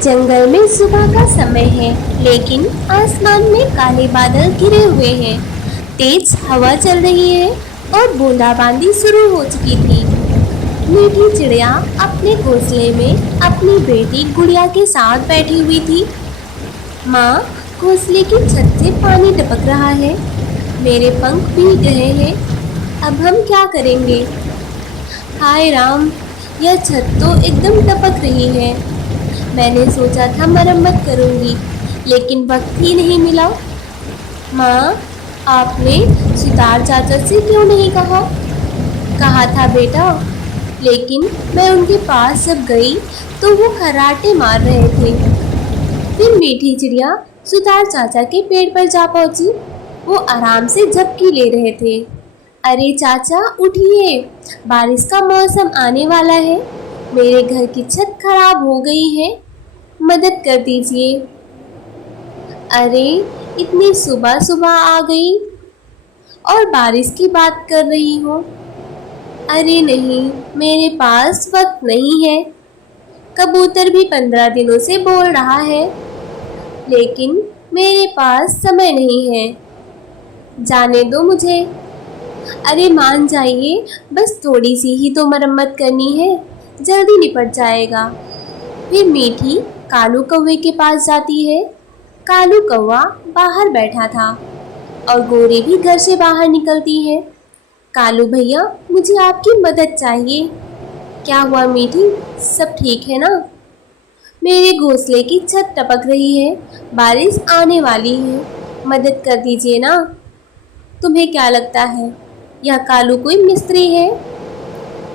जंगल में सुबह का समय है, लेकिन आसमान में काले बादल घिरे हुए हैं। तेज हवा चल रही है और बूंदाबांदी शुरू हो चुकी थी। मीठी चिड़िया अपने घोंसले में अपनी बेटी गुड़िया के साथ बैठी हुई थी। माँ, घोंसले की छत से पानी टपक रहा है। मेरे पंख भीग रहे हैं। अब हम क्या करेंगे? हाय राम, यह छत तो एकदम टपक रही है। मैंने सोचा था मरम्मत करूंगी, लेकिन वक्त ही नहीं मिला। माँ, आपने सितार चाचा से क्यों नहीं कहा? कहा था बेटा, लेकिन मैं उनके पास जब गई तो वो खर्राटे मार रहे थे। फिर मीठी चिड़िया सुतार चाचा के पेड़ पर जा पहुंची। वो आराम से झपकी ले रहे थे। अरे चाचा, उठिए, बारिश का मौसम आने वाला है। मेरे घर की छत खराब हो गई है, मदद कर दीजिए। अरे, इतनी सुबह सुबह आ गई और बारिश की बात कर रही हो? अरे नहीं, मेरे पास वक्त नहीं है। कबूतर भी 15 दिनों से बोल रहा है, लेकिन मेरे पास समय नहीं है। जाने दो मुझे। अरे मान जाइए, बस थोड़ी सी ही तो मरम्मत करनी है, जल्दी निपट जाएगा। फिर मीठी कालू कौवे के पास जाती है। कालू कौवा बाहर बैठा था और गोरी भी घर से बाहर निकलती है। कालू भैया, मुझे आपकी मदद चाहिए। क्या हुआ मीठी, सब ठीक है ना? मेरे घोंसले की छत टपक रही है, बारिश आने वाली है, मदद कर दीजिए ना। तुम्हें क्या लगता है, यह कालू कोई मिस्त्री है?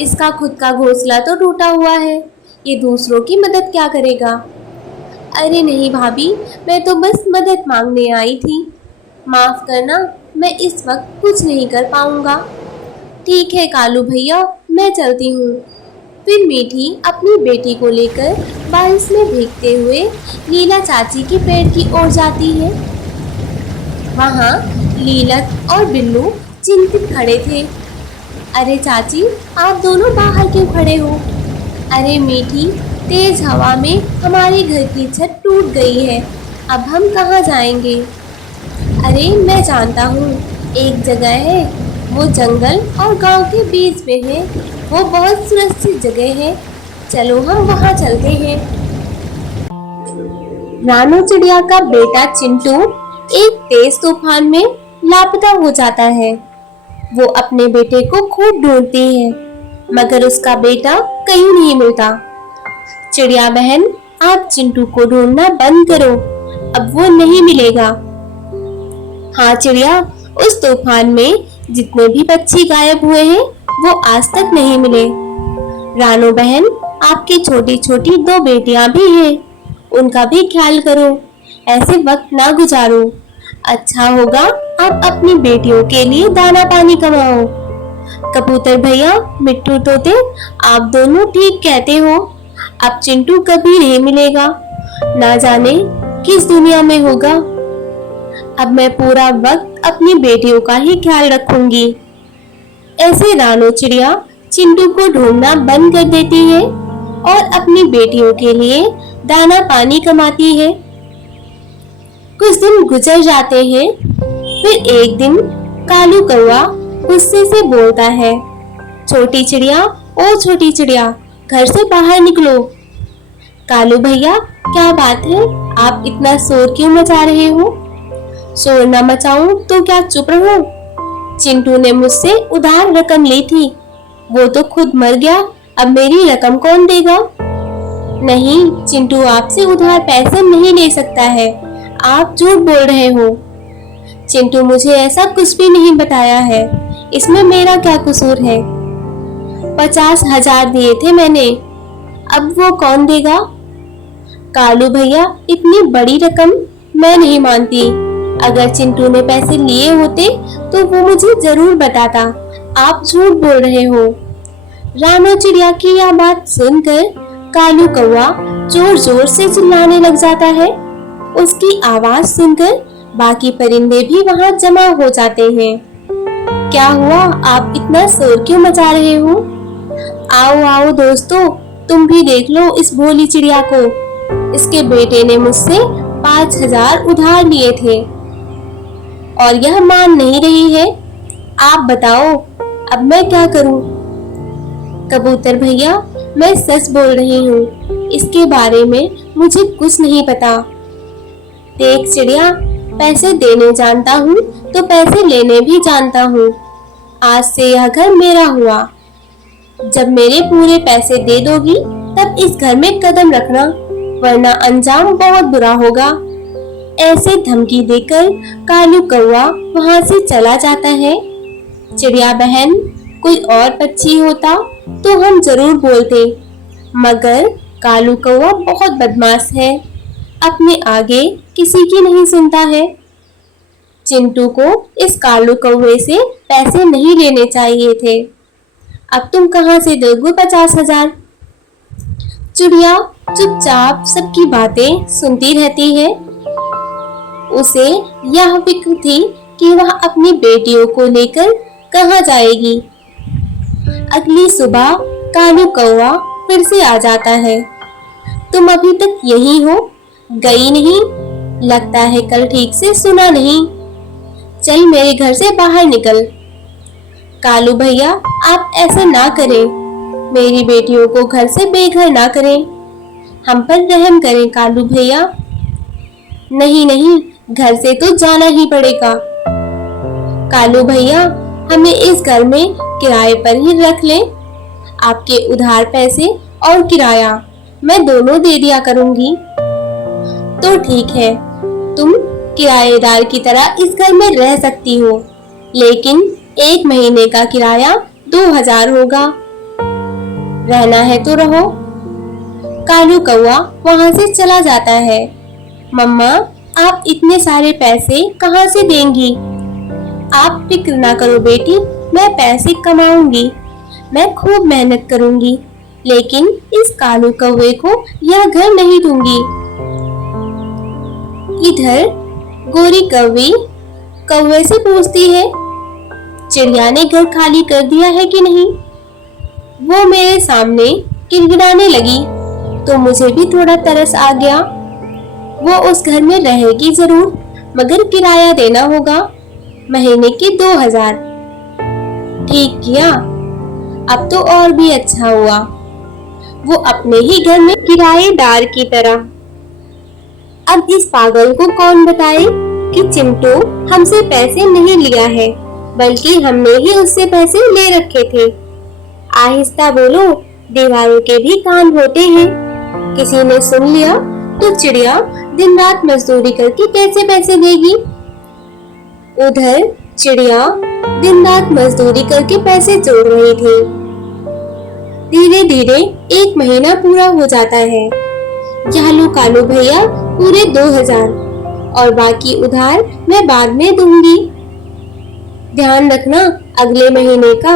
इसका खुद का घोंसला तो टूटा हुआ है, ये दूसरों की मदद क्या करेगा? अरे नहीं भाभी, मैं तो बस मदद मांगने आई थी। माफ़ करना, मैं इस वक्त कुछ नहीं कर पाऊंगा। ठीक है कालू भैया, मैं चलती हूँ। फिर मीठी अपनी बेटी को लेकर बारिश में भीगते हुए लीला चाची के पेड़ की ओर जाती है। वहाँ लीलक और बिल्लू चिंतित खड़े थे। अरे चाची, आप दोनों बाहर क्यों खड़े हो? अरे मीठी, तेज हवा में हमारे घर की छत टूट गई है, अब हम कहाँ जाएंगे? अरे मैं जानता हूँ, एक जगह है, वो जंगल और गांव के बीच में है। वो बहुत सुरक्षित जगह है, चलो हम वहाँ चलते हैं। रानू चिड़िया का बेटा चिंटू एक तेज तूफान में लापता हो जाता है। वो अपने बेटे को खूब ढूंढती है, मगर उसका बेटा कहीं नहीं मिलता। चिड़िया बहन, आप चिंटू को ढूंढना बंद करो, अब वो नहीं मिलेगा। हाँ चिड़िया, उस तूफान में जितने भी पक्षी गायब हुए हैं, वो आज तक नहीं मिले। रानू बहन, आपकी छोटी छोटी 2 बेटियां भी हैं, उनका भी ख्याल करो, ऐसे वक्त ना गुजारो। अच्छा होगा आप अपनी बेटियों के लिए दाना पानी कमाओ। कबूतर भैया, मिट्टू तोते, आप दोनों ठीक कहते हो, अब चिंटू कभी नहीं मिलेगा, ना जाने किस दुनिया में होगा। अब मैं पूरा वक्त अपनी बेटियों का ही ख्याल रखूंगी। ऐसे रानू चिड़िया चिंटू को ढूंढना बंद कर देती है और अपनी बेटियों के लिए दाना पानी कमाती है। कुछ दिन गुजर जाते हैं। फिर एक दिन कालू कौवा गुस्से से बोलता है, छोटी चिड़िया, ओ छोटी चिड़िया, घर से बाहर निकलो। कालू भैया, क्या बात है, आप इतना शोर क्यों मचा रहे हो? शोर न मचाऊं तो क्या चुप रहूं? चिंटू ने मुझसे उधार रकम ली थी, वो तो खुद मर गया, अब मेरी रकम कौन देगा? नहीं, चिंटू आपसे उधार पैसे नहीं ले सकता है, आप झूठ बोल रहे हो। चिंटू मुझे ऐसा कुछ भी नहीं बताया है, इसमें मेरा क्या कसूर है? 50,000 दिए थे मैंने, अब वो कौन देगा? कालू भैया, इतनी बड़ी रकम मैं नहीं मानती। अगर चिंटू ने पैसे लिए होते तो वो मुझे जरूर बताता, आप झूठ बोल रहे हो। रानू चिड़िया की यह बात सुनकर कालू कौवा जोर जोर से चिल्लाने लग जाता है। उसकी आवाज सुनकर बाकी परिंदे भी वहां जमा हो जाते हैं। क्या हुआ, आप इतना शोर क्यों मचा रहे हो? आओ आओ दोस्तों, तुम भी देख लो इस भोली चिड़िया को। इसके बेटे ने मुझसे 5,000 उधार लिए थे और यह मान नहीं रही है। आप बताओ अब मैं क्या करूं? कबूतर भैया, मैं सच बोल रही हूँ, इसके बारे में मुझे कुछ नहीं पता। देख चिड़िया, पैसे देने जानता हूँ तो पैसे लेने भी जानता हूँ। आज से यह घर मेरा हुआ। जब मेरे पूरे पैसे दे दोगी तब इस घर में कदम रखना, वरना अंजाम बहुत बुरा होगा। ऐसे धमकी देकर कालू कौवा वहां से चला जाता है। चिड़िया बहन, कोई और पक्षी होता तो हम जरूर बोलते, मगर कालू कौवा बहुत बदमाश है, अपने आगे किसी की नहीं सुनता है। चिंटू को इस कालू कौवे से पैसे नहीं लेने चाहिए थे। अब तुम कहाँ से दोगे 50,000? चिड़िया चुपचाप सबकी बातें सुनती रहती है। उसे यह फिक्र थी कि वह अपनी बेटियों को लेकर कहाँ जाएगी। अगली सुबह कालू कौवा फिर से आ जाता है। तुम अभी तक यही हो, गई नहीं? लगता है कल ठीक से सुना नहीं। चल मेरे घर से बाहर निकल। कालू भैया, आप ऐसे ना करें, मेरी बेटियों को घर से बेघर ना करें, हम पर रहम करें कालू भैया। नहीं नहीं, घर से तो जाना ही पड़ेगा। कालू भैया, हमें इस घर में किराए पर ही रख लें। आपके उधार पैसे और किराया मैं दोनों दे दिया करूंगी। तो ठीक है, तुम किराएदार की तरह इस घर में रह सकती हो, लेकिन 1 महीने का किराया 2,000 होगा। रहना है तो रहो। कालू कौवा वहां से चला जाता है। मम्मा, आप इतने सारे पैसे कहाँ से देंगी? आप फिक्र ना करो बेटी, मैं पैसे कमाऊंगी, मैं खूब मेहनत करूंगी, लेकिन इस कालू कौवे को यह घर नहीं दूंगी। इधर गोरी कौवी कौवे से पूछती है, चिड़िया ने घर खाली कर दिया है कि नहीं? वो मेरे सामने गिड़गिड़ाने लगी तो मुझे भी थोड़ा तरस आ गया। वो उस घर में रहेगी जरूर, मगर किराया देना होगा, महीने के 2,000। ठीक किया, अब तो और भी अच्छा हुआ। वो अपने ही घर में किराएदार की तरह। अब इस पागल को कौन बताए कि चिंटू हमसे पैसे नहीं लिया है, बल्कि हमने ही उससे पैसे ले रखे थे। आहिस्ता बोलो, दीवारों के भी कान होते हैं। किसी ने सुन लिया तो चिड़िया दिन रात मजदूरी करके कैसे पैसे देगी? उधर चिड़िया दिन रात मजदूरी करके पैसे जोड़ रही थी। धीरे धीरे 1 महीना पूरा हो जाता है। यह लो कालू भैया, पूरे 2,000, और बाकी उधार मैं बाद में दूंगी। ध्यान रखना अगले महीने का।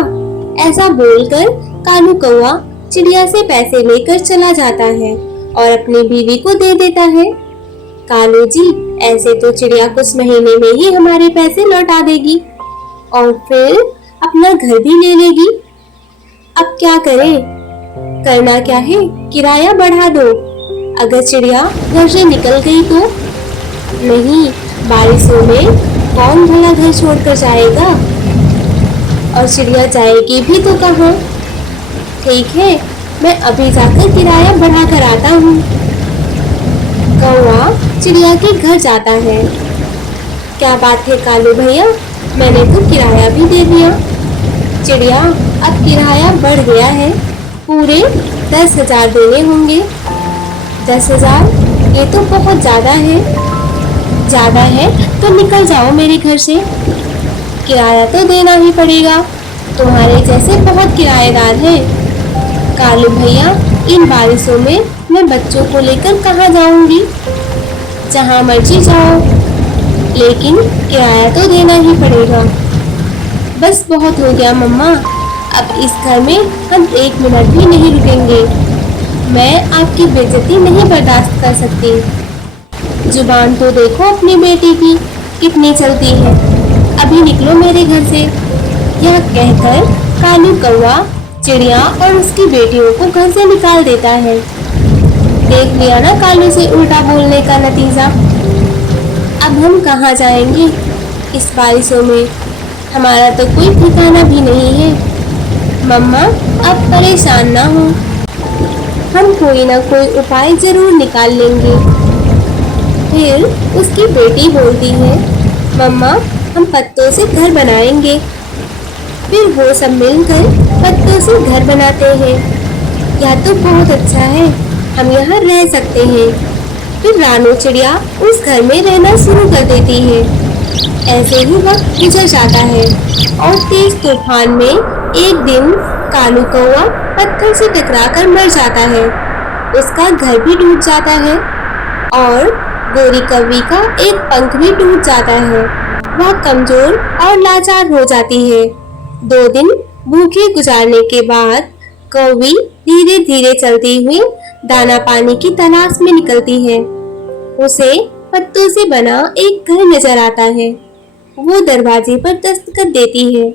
ऐसा बोलकर कालू कौवा चिड़िया से पैसे लेकर चला जाता है और अपनी बीवी को दे देता है। कालू जी, ऐसे तो चिड़िया कुछ महीने में ही हमारे पैसे लौटा देगी और फिर अपना घर भी ले लेगी। अब क्या करें? करना क्या है, किराया बढ़ा दो। अगर चिड़िया घर से निकल गई तो? नहीं, बारिशों में कौन भला घर छोड़कर जाएगा, और चिड़िया जाएगी भी तो कहाँ? ठीक है, मैं अभी जाकर किराया बढ़ा कर आता हूँ। कौवा चिड़िया के घर जाता है। क्या बात है कालू भैया, मैंने तो किराया भी दे दिया। चिड़िया, अब किराया बढ़ गया है, पूरे 10,000 देने होंगे। 10,000? ये तो बहुत ज्यादा है। ज्यादा है तो निकल जाओ मेरे घर से। किराया तो देना ही पड़ेगा, तुम्हारे जैसे बहुत किराएदार हैं। कालू भैया, इन बारिशों में मैं बच्चों को लेकर कहाँ जाऊंगी? जहाँ मर्जी जाओ, लेकिन किराया तो देना ही पड़ेगा। बस बहुत हो गया मम्मा, अब इस घर में हम 1 मिनट भी नहीं रुकेंगे। मैं आपकी बेइज्जती नहीं बर्दाश्त कर सकती। जुबान तो देखो अपनी बेटी की कितनी चलती है। अभी निकलो मेरे घर से। यह कहकर कालू कौवा चिड़िया और उसकी बेटियों को घर से निकाल देता है। देख लिया ना कालू से उल्टा बोलने का नतीजा। अब हम कहाँ जाएंगे इस बारिशों में? हमारा तो कोई ठिकाना भी नहीं है। मम्मा, अब परेशान ना हो, हम कोई ना कोई उपाय जरूर निकाल लेंगे। फिर उसकी बेटी बोलती है, मम्मा, हम पत्तों से घर बनाएंगे। फिर वो सब मिलकर पत्तों से घर बनाते हैं। यह तो बहुत अच्छा है, हम यहाँ रह सकते हैं। फिर रानू चिड़िया उस घर में रहना शुरू कर देती है। ऐसे ही वक्त गुजर जाता है और तेज तूफान में एक दिन कालू कौआ पत्थर से टकराकर मर जाता है। उसका घर भी टूट जाता है और गोरी कौवी का एक पंख भी टूट जाता है। वह कमजोर और लाचार हो जाती है। 2 दिन भूखे गुजारने के बाद कौवी धीरे धीरे चलती हुई दाना पानी की तलाश में निकलती है। उसे पत्तों से बना एक घर नजर आता है। वो दरवाजे पर दस्तक देती है।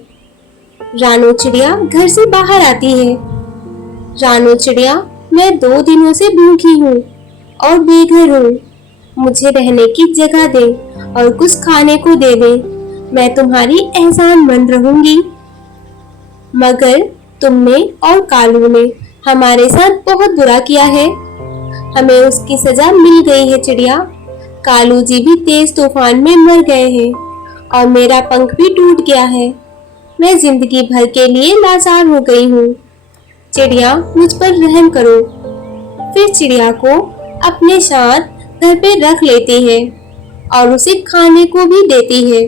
रानू चिड़िया घर से बाहर आती है। रानू चिड़िया, मैं 2 दिनों से भूखी हूँ और बेघर हूँ। मुझे रहने की जगह दे और कुछ खाने को दे दे। मैं तुम्हारी एहसानमंद रहूंगी। मगर तुमने और कालू ने हमारे साथ बहुत बुरा किया है। हमें उसकी सजा मिल गई है चिड़िया। कालू जी भी तेज तूफान में मर गए हैं और मेरा पंख भी टूट गया है। मैं जिंदगी भर के लिए लाचार हो गई हूँ। चिड़िया, मुझ पर रहम करो। फिर चिड़िया को अपने साथ घर पे रख लेती है और उसे खाने को भी देती है।